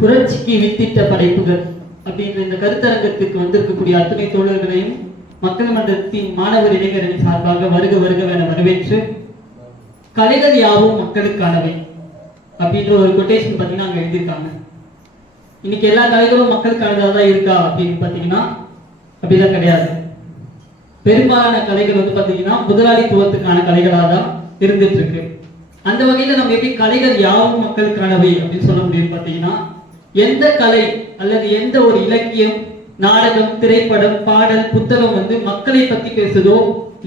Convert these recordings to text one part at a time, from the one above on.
புரட்சிக்கு வித்திட்ட படைப்புகள் அப்படின்ற இந்த கருத்தரங்கத்துக்கு வந்திருக்கக்கூடிய அத்துணை தோழர்களையும் மக்கள் மன்றத்தின் மாணவர் இளைஞரணி சார்பாக வருக வருகவென வரவேற்று, கலைகள் யாவும் மக்களுக்கானவை அப்படின்ற ஒரு கொட்டேஷன் பார்த்தீங்கன்னா அங்கே எழுதியிருக்காங்க. இன்னைக்கு எல்லா கலைகளும் மக்களுக்கானதாக தான் இருக்கா அப்படின்னு பார்த்தீங்கன்னா அப்படிதான் கிடையாது. பெரும்பாலான கலைகள் வந்து பார்த்தீங்கன்னா முதலாளித்துவத்துக்கான கலைகளாக தான் இருந்துட்டு இருக்கு. அந்த வகையில் நம்ம எப்படி கலைகள் யாவும் மக்களுக்கானவை அப்படின்னு சொல்ல முடியும் பார்த்தீங்கன்னா, எந்த கலை அல்லது எந்த ஒரு இலக்கியம், நாடகம், திரைப்படம், பாடல், புத்தகம் வந்து மக்களை பத்தி பேசுதோ,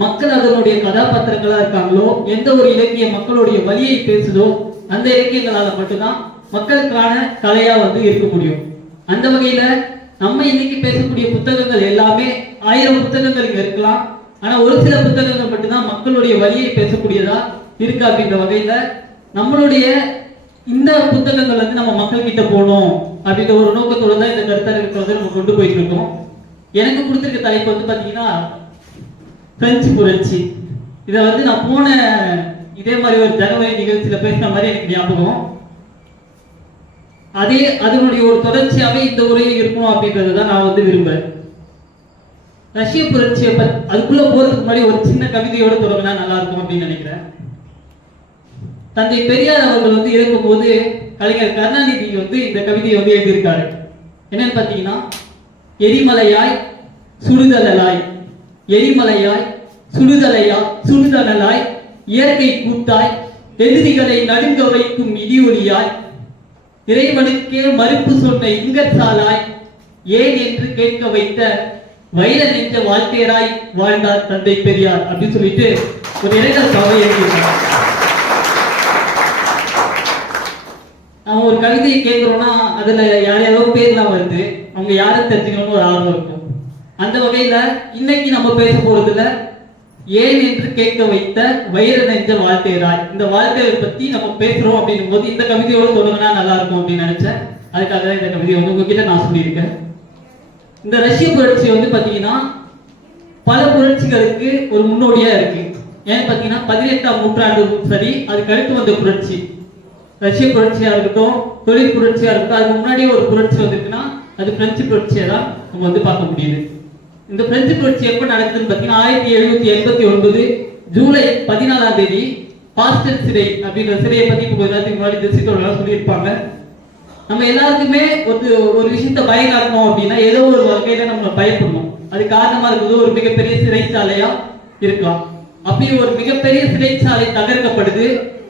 மக்கள் அதனுடைய கதாபாத்திரங்களா இருக்காங்களோ, எந்த ஒரு இலக்கியம் மக்களுடைய வழியை பேசுதோ அந்த இலக்கியங்களால மட்டும்தான் மக்களுக்கான கலையா வந்து இருக்க முடியும். அந்த வகையில நம்ம இன்னைக்கு பேசக்கூடிய புத்தகங்கள் எல்லாமே 1000 புத்தகங்கள் இங்க இருக்கலாம். ஆனா ஒரு சில புத்தகங்கள் மட்டும்தான் மக்களுடைய வழியை பேசக்கூடியதா இருக்கு. அப்படின்ற வகையில நம்மளுடைய இந்த புத்தகங்கள் வந்து நம்ம மக்கள் கிட்ட போகணும் அப்படின்ற ஒரு நோக்கத்தோடு தான் இந்த கருத்தரங்கத்தை வந்து நம்ம கொண்டு போயிட்டு இருக்கோம். எனக்கு கொடுத்திருக்க தலைப்பு வந்து பாத்தீங்கன்னா பிரெஞ்சு புரட்சி. இதை வந்து நான் போன இதே மாதிரி ஒரு ஜனவரி நிகழ்ச்சியில பேசின மாதிரி எனக்கு ஞாபகம். அதனுடைய ஒரு தொடர்ச்சியாவே இந்த உரையில் இருக்கணும் அப்படின்றதான் நான் வந்து விரும்புறேன். ரஷ்ய புரட்சியை அதுக்குள்ள போறதுக்கு முன்னாடி ஒரு சின்ன கவிதையோட தொடங்கினா நல்லா இருக்கும் அப்படின்னு நினைக்கிறேன். தந்தை பெரியார் அவர்கள் வந்து இருக்கும் போது கலைஞர் கருணாநிதி வந்து இந்த கவிதையை வந்து எழுதியிருக்காரு. என்னன்னு பார்த்தீங்கன்னா, எரிமலையாய் சுடுதலாய், எரிமலையாய் சுடுதலாய், இயற்கை கூட்டாய், எதிரிகளை நடுங்க வைக்கும் இடியொலியாய், இறைவனுக்கே மறுப்பு சொன்ன இங்கச்சாலாய், ஏன் என்று கேட்க வைத்த வைர நெஞ்ச வாழ்க்கையராய் வாழ்ந்தார் தந்தை பெரியார் அப்படின்னு சொல்லிட்டு ஒரு இளைஞர் சபை எழுதியிருக்காங்க. நம்ம ஒரு கவிதையை கேட்கிறோம்னா அதுல யாரையாரோ பேர்லாம் வருது, அவங்க யாரும் தெரிஞ்சுக்கணும்னு ஒரு ஆர்வம் இருக்கும். அந்த வகையில இன்னைக்கு நம்ம பேச போறதுல ஏன் என்று கேட்க வைத்த வைர நெஞ்ச வாழ்க்கையராய், இந்த வாழ்க்கையை பத்தி நம்ம பேசுறோம் அப்படின்னும் போது இந்த கவிதையோட தொடங்கினா நல்லா இருக்கும் அப்படின்னு நினைச்சேன். அதுக்காக இந்த கவிதையை வந்து உங்ககிட்ட நான் சொல்லியிருக்கேன். இந்த ரஷ்ய புரட்சி வந்து பாத்தீங்கன்னா பல புரட்சிகளுக்கு ஒரு முன்னோடியா இருக்கு. ஏன்னு பாத்தீங்கன்னா 18ஆம் நூற்றாண்டு சரி, அதுக்கு அடுத்து வந்த புரட்சி ரஷ்ய புரட்சியா இருக்கட்டும், தொழில் புரட்சியா இருக்கட்டும், அதுக்கு முன்னாடியே ஒரு புரட்சி வந்திருக்குன்னா அது பிரெஞ்சு புரட்சியை தான் நம்ம வந்து பார்க்க முடியுது. இந்த பிரெஞ்சு புரட்சி எப்ப நடக்குதுன்னு பாத்தீங்கன்னா 1789 ஜூலை 14ஆம் தேதி பாஸ்டல் சிறை அப்படின்ற சிறையை பத்தி இப்போ எல்லாத்துக்கு முன்னாடி தெரிஞ்சுக்கலாம் சொல்லியிருப்பாங்க. நம்ம எல்லாருக்குமே ஒரு விஷயத்த பயம் காட்டணும் அப்படின்னா ஏதோ ஒரு வகையில நம்ம பயப்படணும். அது காரணமா இருக்கிறது ஒரு மிகப்பெரிய சிறைச்சாலையா இருக்கலாம். அப்படி ஒரு மிகப்பெரிய சிறைச்சாலை தகர்க்கப்படுது.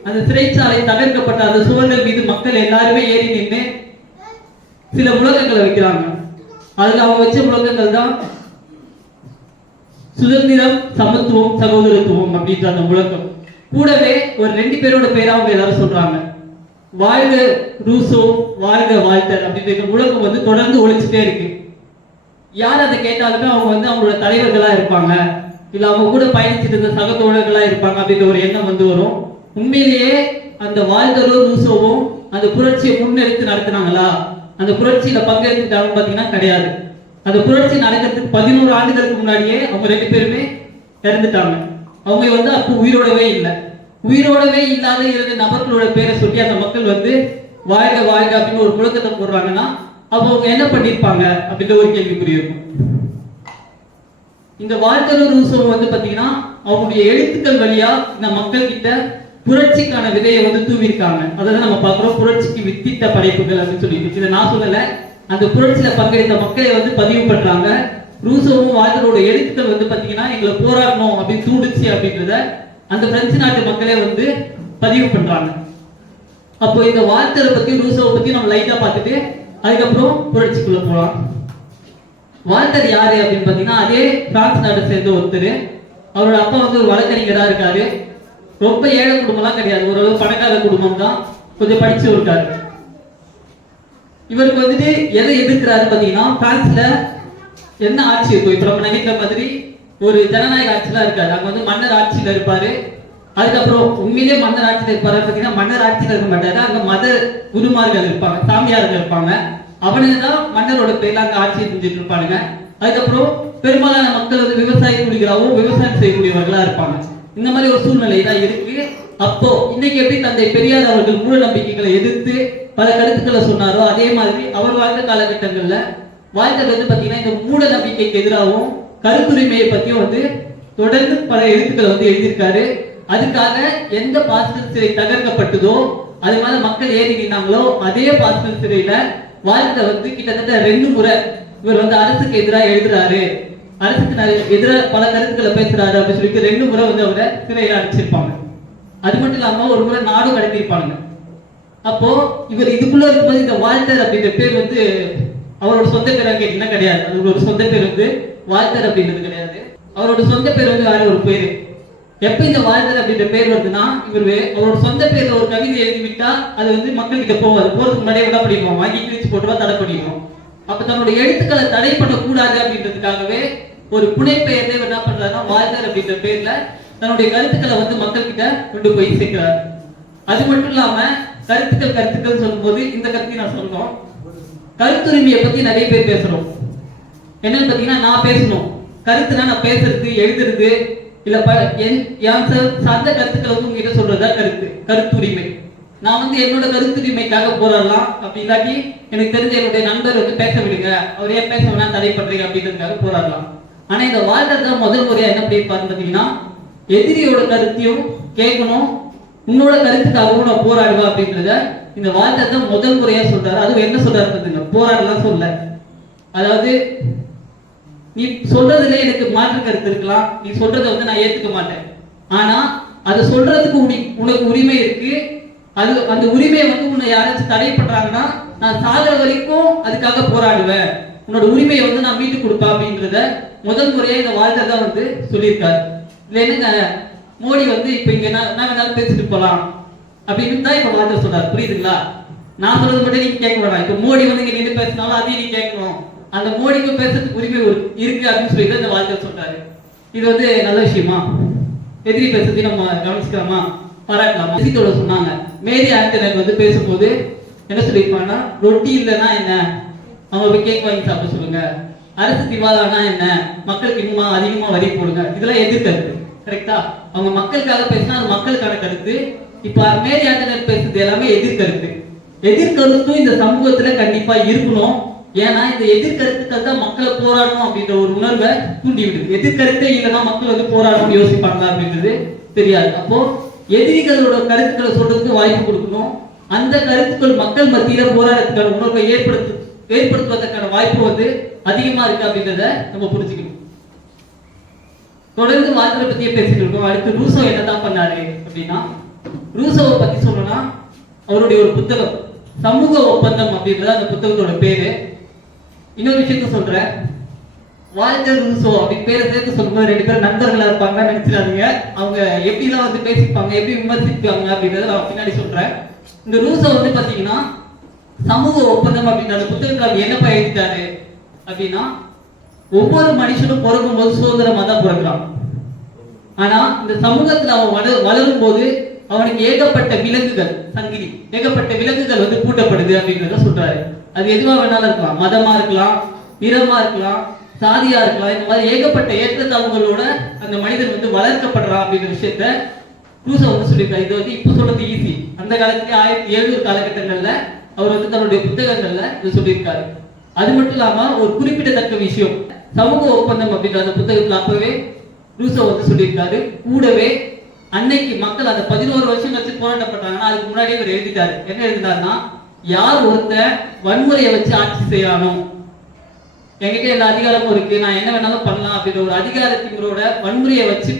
அந்த சிறைச்சாலை தகர்க்கப்பட்ட அந்த சுவர்கள் மீது மக்கள் எல்லாருமே ஏறி நின்று சில முழக்கங்களை வைக்கிறாங்க. அதுல அவங்க வச்ச முழக்கங்கள் தான் சுதந்திரம், சமத்துவம், சகோதரத்துவம் அப்படின்ற அந்த முழக்கம். கூடவே ஒரு 2 பேரோட பேரை அவங்க எல்லாரும் சொல்றாங்க. வாழ்க ரூசோ, வாழ்க வால்டர் அப்படின்ற முழக்கம் வந்து தொடர்ந்து ஒழிச்சுட்டே இருக்கு. யார் அதை கேட்டாலுமே அவங்க வந்து அவங்களோட தலைவர்களா இருப்பாங்க, இல்ல அவங்க கூட பயணிச்சுட்டு இருந்த சக தோழர்களா இருப்பாங்க அப்படின்ற ஒரு எண்ணம் வந்து வரும். உண்மையிலேயே அந்த வால்டரோ ரூசோவும் அந்த புரட்சியை முன்னெடுத்து நடத்தினாங்களா, அந்த புரட்சியில பங்கெடுத்துட்டாங்க பாத்தீங்கன்னா கிடையாது. அந்த புரட்சி நடக்கிறதுக்கு 11 ஆண்டுகளுக்கு முன்னாடியே அவங்க 2 பேருமே இறந்துட்டாங்க. அவங்க வந்து அப்போ உயிரோடவே இல்லை. உயிரோடவே இல்லாத 2 நபர்களோட பேரை சொல்லி அந்த மக்கள் வந்து வாழ்க வாழ்க அப்படின்னு ஒரு முழக்கத்தை போடுறாங்கன்னா அப்போ அவங்க என்ன பண்ணிருப்பாங்க அப்படின்ற ஒரு கேள்விக்குறி இருக்கும். இந்த வால்டரோ ரூசோ வந்து பாத்தீங்கன்னா அவங்களுடைய எழுத்துக்கள் வழியா இந்த மக்கள் கிட்ட புரட்சிக்கான விதையை வந்து தூவிருக்காங்க. அதான் நம்ம பார்க்கிறோம், புரட்சிக்கு வித்திட்ட படைப்புகள் அப்படின்னு சொல்லிட்டு. இதை நான் சொல்லல, அந்த புரட்சியில பங்கெடுத்த மக்களை வந்து பதிவு பண்றாங்க. ரூசோவும் வால்டரோட எழுத்துக்கள் வந்து பாத்தீங்கன்னா எங்களை போராடணும் அப்படின்னு தூண்டுச்சு அப்படின்றத அந்த பிரெஞ்சு நாட்டு மக்களே வந்து பதிவு பண்றாங்க. அப்போ இந்த வால்டரை பத்தி ரூசோவை பத்தி நம்ம லைட்டா பார்த்துட்டு அதுக்கப்புறம் புரட்சிக்குள்ள போகலாம். வால்டர் யாரு அப்படின்னு பாத்தீங்கன்னா அதே பிரான்ஸ் நாட்டை சேர்ந்த ஒருத்தர். அவரோட அப்பா வந்து ஒரு வழக்கறிஞரா இருக்காரு. ரொம்ப ஏழை குடும்பம்லாம் கிடையாது, ஓரளவு பணக்கார குடும்பம் தான், கொஞ்சம் படிச்சு இருக்காரு. இவருக்கு வந்துட்டு எதை எதிர்க்கிறாரு பாத்தீங்கன்னா, பிரான்ஸ்ல என்ன ஆட்சி இருக்கும், இப்ப நம்ம நினைக்கிற மாதிரி ஒரு ஜனநாயக ஆட்சியெல்லாம் இருக்காரு. அங்க வந்து மன்னர் ஆட்சியில இருப்பாரு. அதுக்கப்புறம் உண்மையிலேயே மன்னர் ஆட்சியில இருப்பாரு பாத்தீங்கன்னா மன்னர் ஆட்சியில இருக்க மாட்டாரு. அங்க மத குருமார்கள் இருப்பாங்க, சாமியார்கள் இருப்பாங்க. அவனுக்கு தான் மன்னரோட பேர்ல அங்க ஆட்சியை செஞ்சுட்டு இருப்பானுங்க. அதுக்கப்புறம் பெரும்பாலான மக்கள் வந்து விவசாய கூலிகளாகவும் விவசாயம் செய்யக்கூடியவர்களா இருப்பாங்க. இந்த மாதிரி ஒரு சூழ்நிலை தான் இருக்கு. அப்போ இன்னைக்கு எப்படி தந்தை பெரியார் அவர்கள் மூட நம்பிக்கைகளை எதிர்த்து பல கருத்துக்களை சொன்னாரோ அதே மாதிரி அவர் வாழ்ந்த காலகட்டங்கள்ல வாழ்ந்தது வந்து பாத்தீங்கன்னா இந்த மூட நம்பிக்கைக்கு எதிராகவும் கருத்துரிமையை பத்தியும் வந்து தொடர்ந்து பல எழுத்துக்களை வந்து எழுதியிருக்காரு. அதுக்காக எந்த பாஸ்டர் சிலை தகர்க்கப்பட்டதோ அது மேல மக்கள் ஏறி நின்னாங்களோ அதே பாஸ்டர் சிலையில வாழ்ந்த வந்து கிட்டத்தட்ட 2 முறை இவர் வந்து அரசுக்கு எதிராக எழுதுறாரு, அரசுக்கு எதிராக பல கருத்துக்களை பேசுறாரு அப்படின்னு சொல்லிட்டு 2 முறை வந்து அவரை சிறையில அடைச்சிருப்பாங்க. அது மட்டும் இல்லாம ஒரு முறை நாடு கடத்திருப்பாங்க. அப்போ இவர் இதுக்குள்ள இருக்கும்போது இந்த வால்டர் அப்படின்ற பேர் வந்து அவரோட சொந்த பேரா கேட்டீங்கன்னா கிடையாது. அவரோட சொந்த பேர் வந்து வால்டர் அப்படின்றது கிடையாது. அவரோட சொந்த பேர் வந்து வேற ஒரு பேரு. எப்ப இந்த வால்டர் அப்படின்ற பேர் வருதுன்னா இவர் அவரோட சொந்த பேர்ல ஒரு கவிதை எழுதி விட்டா அது வந்து மக்கள் கிட்ட போவாது. போறதுக்கு முன்னாடியே விட பண்ணிடுவோம், வாங்கி கிழிச்சு போட்டுவா தடை பண்ணிடுவோம். அப்ப தன்னுடைய எழுத்துக்களை தடை பண்ணக்கூடாது அப்படின்றதுக்காகவே ஒரு புனைப்பெயர்ல என்ன பண்றாருன்னா வால்டர் அப்படின்ற பேர்ல தன்னுடைய கருத்துக்களை வந்து மக்கள் கிட்ட கொண்டு போய் சேர்க்கிறாரு. அது மட்டும் இல்லாம கருத்துக்கள் சொல்லும்போது இந்த கருத்தை நான் சொல்றோம். கருத்துரிமையை பத்தி நிறைய பேர் பேசுறோம். என்னன்னு பாத்தீங்கன்னா நான் பேசணும், கருத்துனா நான் பேசுறது எழுதுறது இல்ல சார்ந்த கருத்துக்களை வந்து உங்ககிட்ட சொல்றதா கருத்துரிமை. நான் வந்து என்னோட கருத்துரிமைக்காக போராடலாம், அப்படி இல்லாட்டி எனக்கு தெரிஞ்ச என்னுடைய நண்பர் வந்து பேச விடுங்க, அவர் ஏன் பேச வேணா தடை பண்றீங்க அப்படின்றதுக்காக போராடலாம். ஆனா இந்த வாழ்க்கை தான் முதல் முறையா என்ன பண்ணிருப்பாருன்னு பாத்தீங்கன்னா எதிரியோட கருத்தையும் கேட்கணும், உன்னோட கருத்துக்காகவும் நான் போராடுவேன் அப்படின்றத இந்த வாழ்க்கை தான் முதல் முறையா சொல்றாரு. அதுவும் என்ன சொல்றாரு போராடலாம் சொல்ல, அதாவது நீ சொல்றதுல எனக்கு மாற்று கருத்து இருக்கலாம், நீ சொல்றதை வந்து நான் ஏத்துக்க மாட்டேன், ஆனா அதை சொல்றதுக்கு உனக்கு உரிமை இருக்கு. அது அந்த உரிமையை வந்து உன்னை யாராச்சும் தடை பண்றாங்கன்னா நான் சாகிற வரைக்கும் அதுக்காக போராடுவேன், உன்னோட உரிமையை வந்து நான் மீட்டு கொடுப்பேன் அப்படின்றத முதல் முறையா இந்த வாழ்க்கை தான் வந்து சொல்லியிருக்காரு. இதுல என்னங்க மோடி வந்து இப்ப இங்க என்ன வேணாலும் பேசிட்டு போலாம் அப்படின்னு தான் இப்ப வாழ்க்கை சொல்றாரு. புரியுதுங்களா? நான் சொல்றது மட்டும் நீங்க கேட்க வேணாம். இப்ப மோடி வந்து இங்க நின்று பேசினாலும் அதையும் நீ கேட்கணும், அந்த மோடிக்கும் பேசுறதுக்கு உரிமை இருக்கு அப்படின்னு சொல்லிட்டு இந்த வாழ்க்கை சொல்றாரு. இது வந்து நல்ல விஷயமா? எதிரி பேசுறதையும் நம்ம கவனிச்சுக்கலாமா, பாராட்டலாமா? எதிரியோட சொன்னாங்க மேரி ஆண்டனி வந்து பேசும்போது என்ன சொல்லியிருப்பாங்கன்னா ரொட்டி இல்லைன்னா என்ன, அவங்க போய் கேக் வாங்கி சாப்பிட சொல்லுங்க, அரசு திவாலானா என்ன, மக்களுக்கு இன்னுமா அதிகமா வரி போடுங்க, இதெல்லாம் எதிர்கருத்து. கரெக்டா? அவங்க மக்களுக்காக பேசினா அது மக்களுக்கான கருத்து. இப்ப மேரி ஆண்டனி பேசுறது எல்லாமே எதிர்கருத்து. எதிர்கருத்தும் இந்த சமூகத்துல கண்டிப்பா இருக்கணும். ஏன்னா இந்த எதிர்கருத்துக்கள் தான் மக்களை போராடணும் அப்படின்ற ஒரு உணர்வை தூண்டி விடுது. எதிர்கருத்தே இல்லைன்னா மக்கள் வந்து போராடணும் யோசிப்பாங்க அப்படின்றது தெரியாது. அப்போ எதிரிகளோட கருத்துக்களை சொல்றதுக்கு வாய்ப்பு கொடுக்கணும். அந்த கருத்துக்கள் மக்கள் மத்தியில போராட்டத்துக்கான உணர்வை ஏற்படுத்துவதற்கான வாய்ப்பு வந்து அதிகமா இருக்கு அப்படின்றத நம்ம புரிஞ்சுக்கணும். தொடர்ந்து வாழ்க்கை பத்தியே பேசிட்டு இருக்கோம். அடுத்து ரூசோ என்னதான் பண்ணாரு அப்படின்னா, ரூசோவை பத்தி சொல்லணும்னா அவருடைய ஒரு புத்தகம் சமூக ஒப்பந்தம் அப்படின்றது அந்த புத்தகத்தோட பேரு. இன்னொரு விஷயத்த சொல்றேன், வால்டர் ரூசோ அப்படின்னு பேரை சேர்த்து சொல்லும்போது 2 பேரும் நண்பர்களா இருப்பாங்க நினைச்சிடாதீங்க. அவங்க எப்படிலாம் வந்து பேசிப்பாங்க, எப்படி விமர்சிப்பாங்க அப்படின்றத நான் பின்னாடி சொல்றேன். இந்த ரூசோ வந்து பாத்தீங்கன்னா சமூக ஒப்பந்தம் அப்படின்ற அந்த புத்தகத்தில் என்ன எழுதிட்டாரு அப்படின்னா, ஒவ்வொரு மனுஷனும் பிறக்கும் போது சுதந்திரமா தான் பிறக்கிறான். ஆனா இந்த சமூகத்துல அவன் வளரும் போது அவனுக்கு ஏகப்பட்ட விலங்குகள் சங்கிலி ஏகப்பட்ட விலங்குகள் வந்து பூட்டப்படுது அப்படின்றத சொல்றாரு. அது எதுவா வேணாலும் இருக்கலாம், மதமா இருக்கலாம், நிறமா இருக்கலாம், சாதியா இருக்கலாம். இந்த மாதிரி ஏகப்பட்ட ஏற்றத்தாழ்வுகளோட அந்த மனிதன் வந்து வளர்க்கப்படுறான் அப்படின்ற விஷயத்த ரூசோ வந்து சொல்லியிருக்காரு. இது வந்து இப்ப சொல்றது ஈஸி. அந்த காலத்துல 1700 காலகட்டங்கள்ல அவர் வந்து தன்னுடைய புத்தகங்கள்ல இது சொல்லியிருக்காரு. அது மட்டும் இல்லாம ஒரு குறிப்பிடத்தக்க விஷயம், சமூக ஒப்பந்தம் அப்படின்ற அந்த புத்தகத்துல அப்பவே ரூசோ வந்து சொல்லியிருக்காரு. கூடவே அன்னைக்கு மக்கள் அந்த 11 வருஷம் கழிச்சு போராட்டம் பண்றாங்கன்னா அதுக்கு முன்னாடியே இவர் எழுதிட்டாரு. என்ன எழுதினாருன்னா, யார் ஒருத்தர் வன்முறையை வச்சு ஆட்சி செய்யறானோ, என்கிட்ட எல்லா அதிகாரமும் இருக்கு, நான் என்ன வேணாலும் பண்ணலாம் அப்படின்ற ஒரு அதிகாரத்தினரோட வன்முறையை வச்சு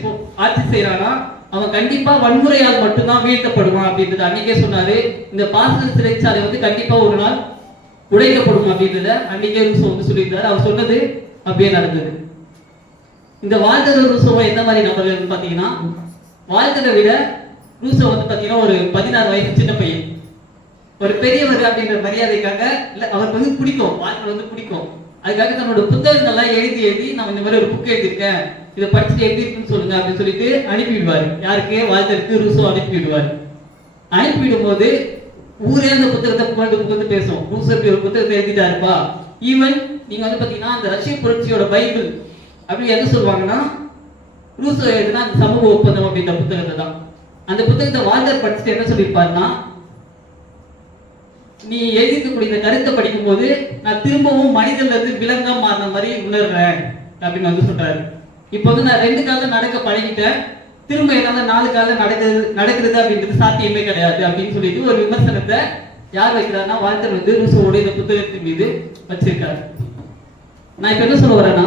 ஆட்சி செய்யறானா அவன் கண்டிப்பா வன்முறையால் மட்டும்தான் வீழ்த்தப்படுவான் அப்படின்றது அன்னைக்கே சொன்னாரு. இந்த பாஸ்டர் சிறைச்சாலை வந்து கண்டிப்பா ஒரு நாள் உடைக்கப்படும் அப்படின்றத அன்னைக்கே ரூசோ வந்து சொல்லியிருந்தாரு. அவர் சொன்னது அப்படியே நடந்தது. இந்த வால்டர் ரூசோவை எந்த மாதிரி நபர்கள் பாத்தீங்கன்னா, வால்டரை விட ரூசோ வந்து பாத்தீங்கன்னா ஒரு 16 வயசு சின்ன பையன். ஒரு பெரியவர் அப்படின்ற மரியாதைக்காக இல்ல, அவருக்கு வந்து பிடிக்கும், வால்டர் வந்து பிடிக்கும், அதுக்காக தன்னோட புத்தகங்கள்லாம் எழுதி நான் இந்த மாதிரி ஒரு புக் எழுதியிருக்கேன், இதை படிச்சுட்டு எப்படி இருக்குன்னு சொல்லுங்க அப்படின்னு சொல்லிட்டு அனுப்பிவிடுவாரு. யாருக்கு? வால்டருக்கு ரூசோ அனுப்பிவிடுவாரு. அனுப்பிவிடும் போது ஊரே அந்த புத்தகத்தை புகழ்ந்து பேசும், ரூசோ ஒரு புத்தகத்தை எழுதிட்டாருப்பா. ஈவன் நீங்க வந்து பாத்தீங்கன்னா அந்த ரஷ்ய புரட்சியோட பைபிள் அப்படி எதை சொல்லுவாங்கன்னா, ரூசோ எழுதுனா அந்த சமூக ஒப்பந்தம் அப்படின்ற புத்தகத்தை தான். அந்த புத்தகத்தை வால்டர் படிச்சுட்டு என்ன சொல்லியிருப்பாருன்னா, நீ எழுதிக்கக்கூடிய இந்த கருத்தை படிக்கும்போது நான் திரும்பவும் மனிதன்ல இருந்து விலங்கா மாறின மாதிரி உணர்றேன் அப்படின்னு வந்து சொல்றாரு. இப்போ வந்து நான் 2 கால நடக்க பழகிட்டேன், திரும்ப என்னால 4 கால நடக்கிறது அப்படின்றது சாத்தியமே கிடையாது அப்படின்னு சொல்லிட்டு ஒரு விமர்சனத்தை யார் வைக்கிறாருன்னா வால்டர் வந்து ரூசோவோட இந்த புத்தகத்தின் மீது வச்சிருக்காரு. நான் இப்ப என்ன சொல்ல வரேன்னா,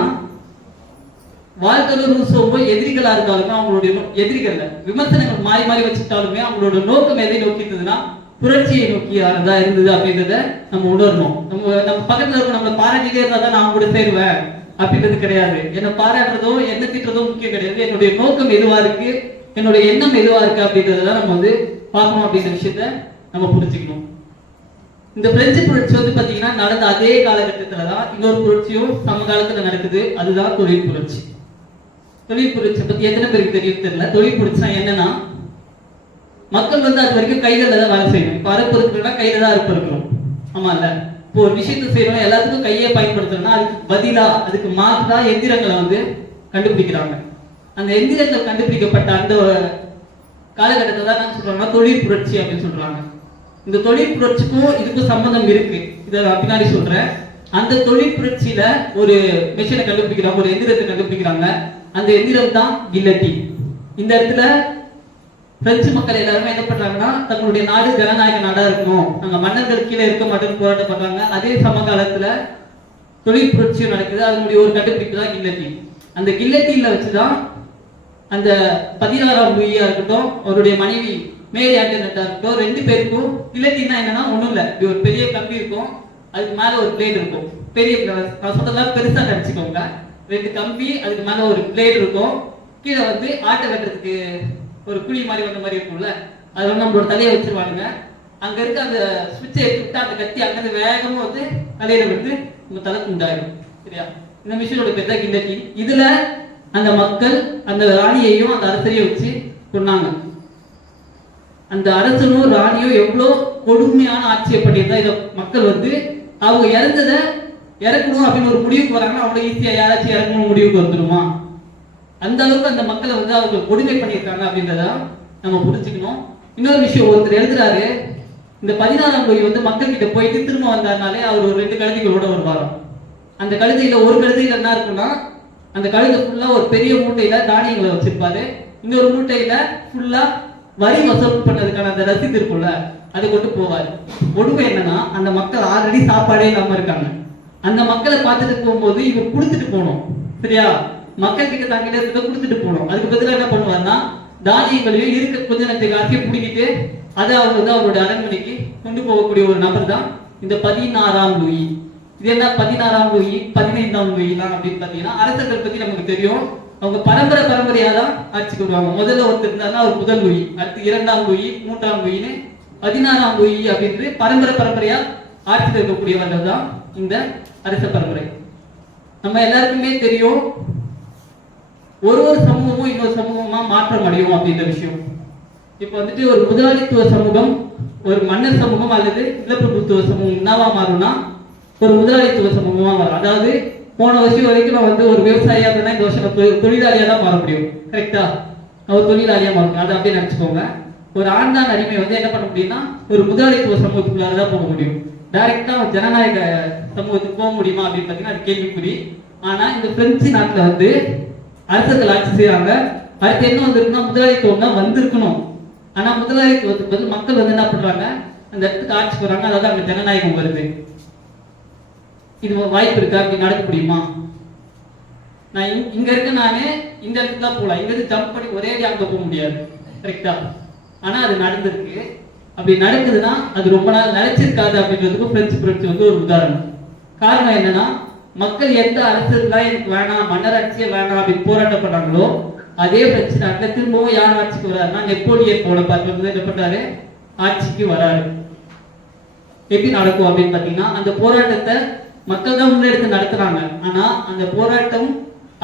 வால்டரும் ரூசோவும் எதிரிகளா இருந்தாலுமே அவங்களுடைய எதிரிகள்ல விமர்சனங்கள் மாறி மாறி வச்சுட்டாலுமே அவங்களோட நோக்கம் எதை நோக்கி இருந்ததுன்னா புரட்சியை நோக்கியானதா இருந்தது அப்படின்றத நம்ம உணரணும். நம்ம பக்கத்துல இருக்க நம்மளை பாராட்டிட்டே இருந்தா தான் நான் கூட சேருவேன் அப்படின்றது கிடையாது. என்னை பாராட்டுறதோ என்ன திட்டுறதோ முக்கியம் கிடையாது. என்னுடைய நோக்கம் எதுவா இருக்கு, என்னுடைய எண்ணம் எதுவா இருக்கு அப்படின்றதான் நம்ம வந்து பார்க்கணும் அப்படின்ற விஷயத்த நம்ம புரிஞ்சுக்கணும். இந்த பிரெஞ்சு புரட்சி வந்து பாத்தீங்கன்னா நடந்த அதே காலகட்டத்துலதான் இன்னொரு புரட்சியும் சமகாலத்துல நடக்குது. அதுதான் தொழில் புரட்சி. தொழில் புரட்சி பத்தி எத்தனை பேருக்கு தெரியும் தெரியல. தொழில் புரட்சினா என்னன்னா, மக்கள் வந்து அது வரைக்கும் கையில தான் வேலை செய்யணும். இப்ப அறுப்பு இருக்குன்னா கையில தான் அறுப்பு இருக்கணும், ஆமா இல்ல. இப்போ ஒரு விஷயத்தை செய்யணும், எல்லாத்துக்கும் கையை பயன்படுத்தணும்னா அதுக்கு பதிலா அதுக்கு மாற்றா எந்திரங்களை வந்து கண்டுபிடிக்கிறாங்க. அந்த எந்திரங்கள் கண்டுபிடிக்கப்பட்ட அந்த காலகட்டத்தை தான் என்ன சொல்றாங்கன்னா தொழில் புரட்சி அப்படின்னு சொல்றாங்க. இந்த தொழில் புரட்சிக்கும் இதுக்கும் சம்பந்தம் இருக்கு, இதை நான் பின்னாடி சொல்றேன். அந்த தொழில் புரட்சியில ஒரு மிஷினை கண்டுபிடிக்கிறாங்க, ஒரு எந்திரத்தை கண்டுபிடிக்கிறாங்க. அந்த எந்திரம் தான் கில்லட்டின். இந்த இடத்துல பிரெஞ்சு மக்கள் எல்லாருமே என்ன பண்றாங்கன்னா, தங்களுடைய நாடு ஜனநாயக நாடா இருக்கணும், நாங்க மன்னர்கள் கீழே இருக்க மாட்டோம்னு போராட்டம் பண்றாங்க. அதே சமகாலத்துல தொழில் புரட்சியும் நடக்குது. அதனுடைய ஒரு கண்டுபிடிப்பு தான் கில்லட்டின். அந்த கில்லட்டின்ல வச்சுதான் அந்த 16ஆம் லூயியா இருக்கட்டும், அவருடைய மனைவி மேரி ஆண்டனெட்டா இருக்கட்டும், 2 பேருக்கும் கில்லட்டின்னா என்னன்னா ஒண்ணும் இல்ல, இப்படி ஒரு பெரிய கம்பி இருக்கும், அதுக்கு மேல ஒரு பிளேட் இருக்கும். பெரிய நான் சொல்றதெல்லாம் பெருசா நினைச்சுக்கோங்க. 2 கம்பி, அதுக்கு மேல ஒரு பிளேட் இருக்கும். கீழே வந்து ஆட்டை வெட்டுறதுக்கு ஒரு குழி மாதிரி வந்த மாதிரி இருக்கும்ல, அது வந்து நம்மளோட தலையை வச்சிருவானுங்க. அங்க இருக்க அந்த சுவிட்சை எடுத்து விட்டா அந்த கத்தி அங்கிருந்து வேகமா வந்து தலையில வந்து நம்ம தலை துண்டாயிடும். சரியா? இந்த மிஷினோட பேர் தான் கில்லட்டின். இதுல அந்த மக்கள் அந்த ராணியையும் அந்த அரசரையும் வச்சு கொன்னாங்க. அந்த அரசனும் ராணியும் எவ்வளவு கொடுமையான ஆட்சியை பண்ணியிருந்தா இதை மக்கள் வந்து அவங்க இறந்ததை இறக்கணும் அப்படின்னு ஒரு முடிவுக்கு வராங்கன்னா அவ்வளவு ஈஸியா யாராச்சும் இறக்கணும் முடிவுக்கு வந்துடுமா? அந்த அளவுக்கு அந்த மக்களை வந்து அவங்க கொடுமை பண்ணியிருக்காங்க அப்படின்றத நம்ம புரிஞ்சுக்கணும். இன்னொரு விஷயம், ஒருத்தர் எழுதுறாரு, இந்த 16ஆம் லூயி வந்து மக்கள் கிட்ட போயிட்டு திரும்ப வந்தாருனாலே அவர் ஒரு 2 கழுதைகளோட வருவாராம். அந்த கழுதையில ஒரு கழுதையில என்ன இருக்குன்னா, அந்த கழுதை ஃபுல்லா ஒரு பெரிய மூட்டையில தானியங்களை வச்சிருப்பாரு, இன்னொரு மூட்டையில ஃபுல்லா வரி வசூல் பண்ணதுக்கான அந்த ரசீது இருக்கும்ல அதை கொண்டு போவாரு. கொடுமை என்னன்னா, அந்த மக்கள் ஆல்ரெடி சாப்பாடே இல்லாம இருக்காங்க. அந்த மக்களை பார்த்துட்டு போகும்போது இவர் கொடுத்துட்டு போகணும். சரியா? மக்கள் கிட்ட தாங்கிட்ட இருக்கிறத கொடுத்துட்டு போகணும். அதுக்கு பதிலாக என்ன பண்ணுவாருன்னா, தானியங்களையும் இருக்க கொஞ்ச நேரத்துக்கு ஆட்சியை பிடிக்கிட்டு அதை அவர் வந்து அவருடைய அரண்மனைக்கு கொண்டு போகக்கூடிய ஒரு நபர் தான் இந்த 16ஆம் லூயி. இது என்ன 16ஆம் லூயி 15ஆம் லூயிலாம் அப்படின்னு பாத்தீங்கன்னா, அரசர்கள் பத்தி நமக்கு தெரியும். அவங்க பரம்பரையா தான் ஆட்சிக்கு வருவாங்க. முதல்ல ஒருத்தர் இருந்தாருன்னா அவர் முதல் லூயி, அடுத்து 2ஆம் லூயி, 3ஆம் லூயின்னு 16ஆம் லூயி அப்படின்னு பரம்பரையா ஆட்சியில் இருக்கக்கூடியவர்கள் தான் இந்த அரச பரம்பரை. நம்ம எல்லாருக்குமே தெரியும், ஒரு சமூகமும் இன்னொரு சமூகமா மாற்றம் அடையும் அப்படின்ற விஷயம். இப்ப வந்துட்டு ஒரு முதலாளித்துவ சமூகம் ஒரு மன்னர் சமூகம் அல்லது நிலப்பிரபுத்துவ சமூகம் என்னவா மாறும்னா ஒரு முதலாளித்துவ சமூகமா வரும். அதாவது போன வருஷம் வரைக்கும் நான் வந்து ஒரு விவசாயியா இருந்தா இந்த வருஷம் தொழிலாளியா தான் மாற முடியும். கரெக்டா? அவர் தொழிலாளியா மாறும். அதை அப்படியே நினைச்சுக்கோங்க. ஒரு ஆண்டான் அடிமை வந்து என்ன பண்ண முடியும்னா ஒரு முதலாளித்துவ சமூகத்துக்குள்ளாரதான் போக முடியும். டைரக்டா ஜனநாயக சமூகத்துக்கு போக முடியுமா அப்படின்னு பாத்தீங்கன்னா அது கேள்விக்குறி. ஆனா இந்த பிரெஞ்சு நாட்டுல வந்து அரசர்கள் ஆட்சி செய்யறாங்க. அடுத்து என்ன வந்திருக்குன்னா முதலாளித்துவம் தான் வந்திருக்கணும். ஆனா முதலாளித்துவத்துக்கு வந்து மக்கள் வந்து என்ன பண்றாங்க, அந்த இடத்துக்கு ஆட்சி போறாங்க. அதாவது அங்க ஜனநாயகம் வருது. இது வாய்ப்பு இருக்கா? அப்படி நடக்க முடியுமா? நான் இங்க இருக்க நானே இந்த இடத்துக்கு தான் போகலாம், இங்க இருந்து ஜம்ப் பண்ணி ஒரே அங்க போக முடியாது. கரெக்டா? ஆனா அது நடந்திருக்கு. அப்படி நடக்குதுன்னா அது ரொம்ப நாள் நிலைச்சிருக்காது அப்படின்றதுக்கு பிரெஞ்சு புரட்சி வந்து ஒரு உதாரணம். காரணம் என்னன்னா, மக்கள் எந்த அரசுதான் எனக்கு வேணாம், மன்னராட்சியே வேணாம் அப்படின்னு போராட்டம் பண்ணாங்களோ அதே பிரெஞ்சு நாட்டில் திரும்பவும் யார் ஆட்சிக்கு வராருன்னா நெப்போலியன் போன பார்த்து என்ன பண்றாரு, ஆட்சிக்கு வராரு. எப்படி நடக்கும் அப்படின்னு பாத்தீங்கன்னா, அந்த போராட்டத்தை மக்கள் தான் முன்னெடுத்து நடத்துறாங்க. ஆனா அந்த போராட்டம்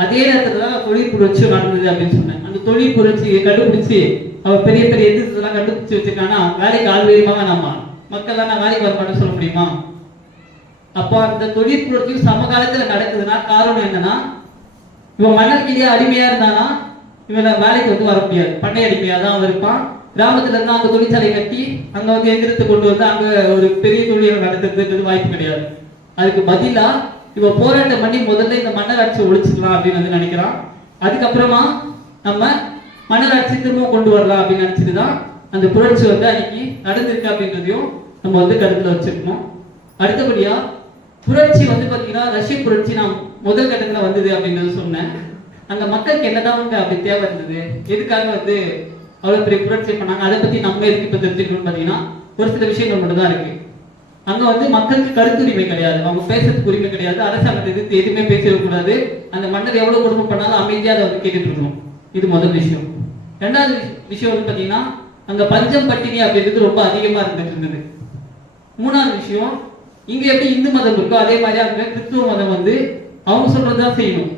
அதே நேரத்துல தான் தொழில் புரட்சி நடந்தது அப்படின்னு சொன்னேன். அந்த தொழில் புரட்சியை கண்டுபிடிச்சு அவர் பெரிய பெரிய எதிர்த்தெல்லாம் கண்டுபிடிச்சு வச்சிருக்காங்கன்னா வேலைக்கு ஆள் வேணுமா வேணாமா? மக்கள் தான் நான் வேலைக்கு வர மாட்டேன்னு சொல்ல முடியுமா? அப்போ அந்த தொழில் புரட்சியும் சமகாலத்துல நடக்குதுன்னா காரணம் என்னன்னா, இவன் மன்னர்கிட்டே அடிமையா இருந்தானா இவன் வேலைக்கு வந்து வர முடியாது, பண்ணை அடிமையா தான் இருப்பான். கிராமத்துல இருந்து அங்க தொழிற்சாலை கட்டி அங்க வந்து எந்திரத்தை கொண்டு வந்து அங்க ஒரு பெரிய தொழிலை நடத்துறதுக்கு வாய்ப்பு கிடையாது. அதுக்கு பதிலா இவ போராட்டம் பண்ணி முதல்ல இந்த மன்னர் ஆட்சியை ஒழிச்சுக்கலாம் அப்படின்னு வந்து நினைக்கிறான். அதுக்கப்புறமா நம்ம மன்னர் ஆட்சி திரும்பவும் கொண்டு வரலாம் அப்படின்னு நினைச்சிட்டு தான் அந்த புரட்சி வந்து அன்னைக்கு நடந்திருக்கு அப்படின்றதையும் நம்ம வந்து கருத்துல வச்சிருக்கணும். அடுத்தபடியா புரட்சி வந்து பாத்தீங்கன்னா ரஷ்ய புரட்சி நான் முதல் கட்டத்துல வந்தது அப்படின்றது சொன்னேன். அந்த மக்களுக்கு என்னதான் வந்து அப்படி தேவை இருந்தது, எதுக்காக வந்து அவ்வளவு பெரிய புரட்சி பண்ணாங்க, அதை பத்தி நம்ம எதுக்கு இப்ப தெரிஞ்சுக்கணும்னு பாத்தீங்கன்னா ஒரு சில விஷயங்கள் மட்டும் தான் இருக்கு. அங்க வந்து மக்களுக்கு கருத்துரிமை கிடையாது, அவங்க பேசுறதுக்கு உரிமை கிடையாது, அரசாங்கத்தை எதிர்த்து எதுவுமே பேசிடக்கூடாது, அந்த மன்னர் எவ்வளவு கொடுமை பண்ணாலும் அமைதியா அதை வந்து கேட்டுட்டு இருக்கணும். இது முதல் விஷயம். ரெண்டாவது விஷயம் வந்து பாத்தீங்கன்னா அங்க பஞ்சம் பட்டினி அப்படின்றது ரொம்ப அதிகமா இருந்துட்டு இருந்தது. மூணாவது விஷயம், இங்க எப்படி இந்து மதம் இருக்கோ அதே மாதிரி அங்க கிறிஸ்துவ மதம் வந்து அவங்க சொல்றதுதான் செய்யணும்.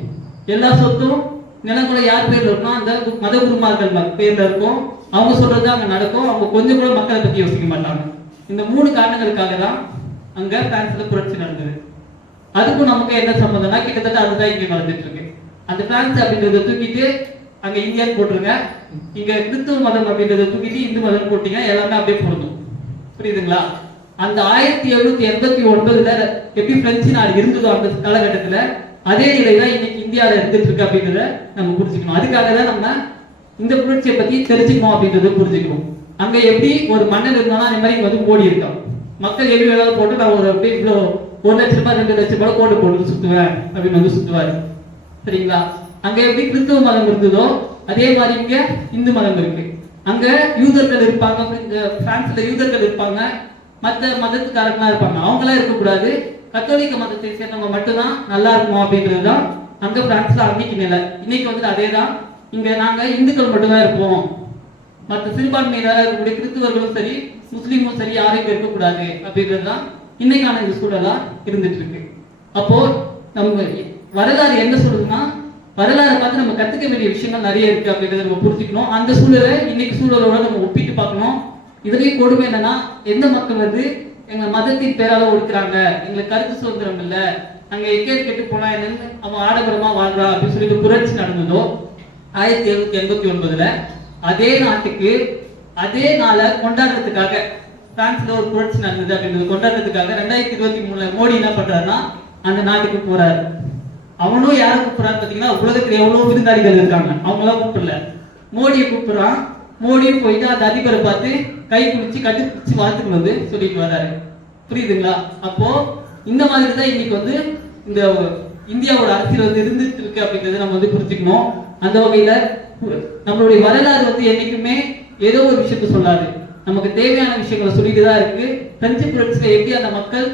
எல்லா சொத்தும் நிலங்களை யார் பேர்ல இருக்கணும், அந்த மத குருமார்கள் பேர்ல இருக்கும், அவங்க சொல்றதுதான் அங்க நடக்கும். அவங்க கொஞ்சம் கூட மக்களை பத்தி யோசிக்க மாட்டாங்க. இந்த 3 காரணங்களுக்காக தான் அங்க பிரான்ஸ்ல புரட்சி நடந்தது. அதுக்கும் நமக்கு என்ன சம்பந்தம்னா கிட்டத்தட்ட அதுதான் இங்க நடந்துட்டு இருக்கு. அந்த பிரான்ஸ் அப்படின்றத தூக்கிட்டு அங்க இந்தியான்னு போட்டுருங்க, இங்க கிறிஸ்துவ மதம் அப்படின்றத தூக்கிட்டு இந்து மதம் போட்டீங்க, எல்லாமே அப்படியே பொருந்தும். புரியுதுங்களா? அந்த 1789 எப்படி பிரெஞ்சு நாடு இருந்ததோ அந்த காலகட்டத்துல அதே நிலைதான் இன்னைக்கு இந்தியாவில இருந்துட்டு இருக்கு அப்படின்றத நம்ம புரிஞ்சுக்கணும். அதுக்காக தான் நம்ம இந்த புரட்சியை பத்தி தெரிஞ்சுக்கணும் அப்படின்றத புரிஞ்சுக்கணும். அங்க எப்படி ஒரு மன்னர் இருந்தாலும் அதே மாதிரி வந்து மோடி இருக்கான். மக்கள் எப்படி வேணாலும் போட்டு நான் ஒரு அப்படியே இவ்வளோ 1 லட்ச ரூபாய் 2 லட்ச ரூபாய் கோடு போட்டு சுத்துவேன் அப்படின்னு வந்து சுத்துவாரு. சரிங்களா? அங்க எப்படி கிறிஸ்துவ மதம் இருந்ததோ அதே மாதிரி இங்க இந்து மதம் இருக்கு. அங்க யூதர்கள் இருப்பாங்க, பிரான்ஸ்ல யூதர்கள் இருப்பாங்க, மற்ற மதத்துக்காரங்களா இருப்பாங்க. அவங்களாம் இருக்கக்கூடாது, கத்தோலிக்க மதத்தை சேர்ந்தவங்க மட்டும்தான் நல்லா இருக்குமோ அப்படின்றதுதான் அங்க பிரான்ஸ்ல அன்னைக்கு நிலை. இன்னைக்கு வந்து அதே தான். இங்க நாங்க இந்துக்கள் மட்டும்தான் இருப்போம், மற்ற சிறுபான்மையினராக இருக்கக்கூடிய கிறிஸ்துவர்களும் சரி முஸ்லீமும் சரி யாரையும் இருக்கக்கூடாது அப்படின்றதுதான் இன்னைக்கான இந்த சூழலா இருந்துட்டு இருக்கு. அப்போ நம்ம வரலாறு என்ன சொல்லுதுன்னா, வரலாறை பார்த்து நம்ம கத்துக்க வேண்டிய விஷயங்கள் நிறைய இருக்கு அப்படின்றத நம்ம புரிஞ்சுக்கணும். அந்த சூழலை இன்னைக்கு சூழலோட நம்ம ஒப்பிட்டு பார்க்கணும். இதுலயும் கொடுமை என்னன்னா, எந்த மக்கள் வந்து எங்க மதத்தின் பேரால ஒடுக்குறாங்க, எங்களுக்கு கருத்து சுதந்திரம் இல்லை, நாங்க எங்கே கெட்டு போனா என்னன்னு அவன் ஆடம்பரமா வாழ்றா அப்படின்னு சொல்லிட்டு புரட்சி நடந்ததோ 1789 அதே நாட்டுக்கு அதே நாளை கொண்டாடுறதுக்காக பிரான்ஸ்ல ஒரு புரட்சி நடந்தது அப்படின்றது கொண்டாடுறதுக்காக 2023 மோடி என்ன பண்றாருன்னா அந்த நாட்டுக்கு போறாரு. அவனும் யாரை கூப்பிடுறான்னு பாத்தீங்கன்னா உலகத்துல எவ்வளவு விருந்தாளிகள் இருக்காங்க, அவங்களாம் கூப்பிடல, மோடியை கூப்பிடுறான். மோடியும் போயிட்டு அந்த அதிபரை பார்த்து கை குடிச்சு கட்டி பிடிச்சி வாழ்த்துக்கு வந்து சொல்லிட்டு வர்றாரு. புரியுதுங்களா? அப்போ இந்த மாதிரி தான் இன்னைக்கு வந்து இந்த இந்தியாவோட அரசியல் வந்து இருந்துட்டு இருக்கு அப்படின்றத நம்ம வந்து புரிஞ்சுக்கணும். அந்த வகையில நம்மளுடைய வரலாறு வந்து என்னைக்குமே ஏதோ ஒரு விஷயத்த சொல்லாது, நமக்கு தேவையான விஷயங்களை சொல்லிட்டு தான் இருக்கு. பிரெஞ்சு புரட்சியில எப்படி அந்த மக்கள்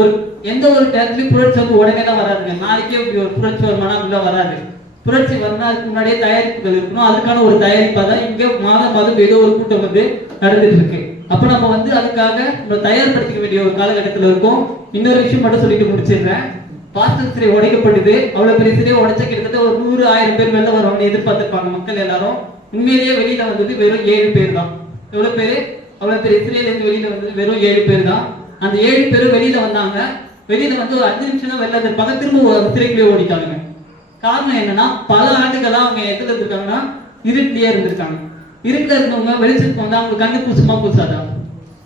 ஒரு எந்த ஒரு நேரத்துலயும் புரட்சி வந்து உடனே தான் வராதுங்க, நாளைக்கே இப்படி ஒரு புரட்சி வருமானா அப்படிலாம் வராது. புரட்சி வரணும், அதுக்கு முன்னாடியே தயாரிப்புகள் இருக்கணும். அதுக்கான ஒரு தயாரிப்பா தான் இங்க மாதம் ஏதோ ஒரு கூட்டம் வந்து நடந்துட்டு இருக்கு. அப்ப நம்ம வந்து அதுக்காக நம்ம தயார்படுத்திக்க வேண்டிய ஒரு காலகட்டத்தில் இருக்கும். இன்னொரு விஷயம் மட்டும் சொல்லிட்டு முடிச்சிடுறேன். பாஸ்டர் சிலை உடைக்கப்பட்டது, அவ்வளவு பெரிய சிலையை உடைச்ச கிட்டத்தட்ட ஒரு 100,000 பேர் வெளில வருவாங்க எதிர்பார்த்திருப்பாங்க மக்கள் எல்லாரும். உண்மையிலேயே வெளியில வந்தது வெறும் 7 பேர் தான். எவ்வளவு பேரு? அவ்வளவு பெரிய சிலையில இருந்து வெளியில வந்தது வெறும் 7 பேர் தான். அந்த 7 பேரும் வெளியில வந்தாங்க. வெளியில வந்து ஒரு 5 நிமிஷம் தான் வெளில இருப்பாங்க, திரும்ப சிறைக்குள்ளேயே ஓடிட்டாங்க. காரணம் என்னன்னா, பல ஆண்டுகளா அவங்க எதுல இருக்காங்கன்னா இருட்டிலேயே இருந்திருக்காங்க. இருட்டுல இருந்தவங்க வெளிச்சத்துக்கு வந்து அவங்க கண்ணு பூசுமா பூசாதான்?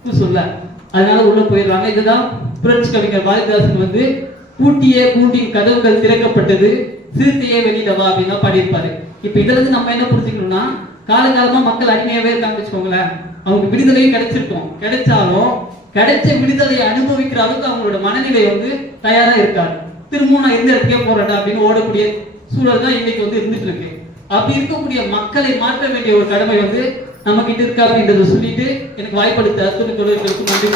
பூசும்ல, அதனால உள்ள போயிடுறாங்க. இதுதான் புரட்சி கவிஞர் பாரதிதாசன் வந்து பூட்டியே பூட்டின் கதவுகள் திறக்கப்பட்டது, சிறுத்தையே வெளியில வா அப்படின்னு பாடியிருப்பாரு. இப்ப இதுல இருந்து நம்ம என்ன புரிஞ்சுக்கணும்னா, காலகாலமா மக்கள் அடிமையாவே இருக்காங்க வச்சுக்கோங்களேன். அவங்க விடுதலையும் கிடைச்சிருக்கும், கிடைச்சாலும் கிடைச்ச விடுதலையை அனுபவிக்கிற அளவுக்கு அவங்களோட மனநிலை வந்து தயாரா இருக்காரு. திரும்பவும் நான் இருந்த இடத்துக்கே போறேன் அப்படின்னு ஓடக்கூடிய சூழல் தான் இன்னைக்கு வந்து இருந்துட்டு இருக்கு. அப்படி இருக்கக்கூடிய மக்களை மாற்ற வேண்டிய ஒரு கடமை வந்து நம்ம கிட்ட இருக்கா அப்படின்றத சொல்லிட்டு எனக்கு வாய்ப்பளித்த அத்துணை தொழில்களுக்கு நன்றி.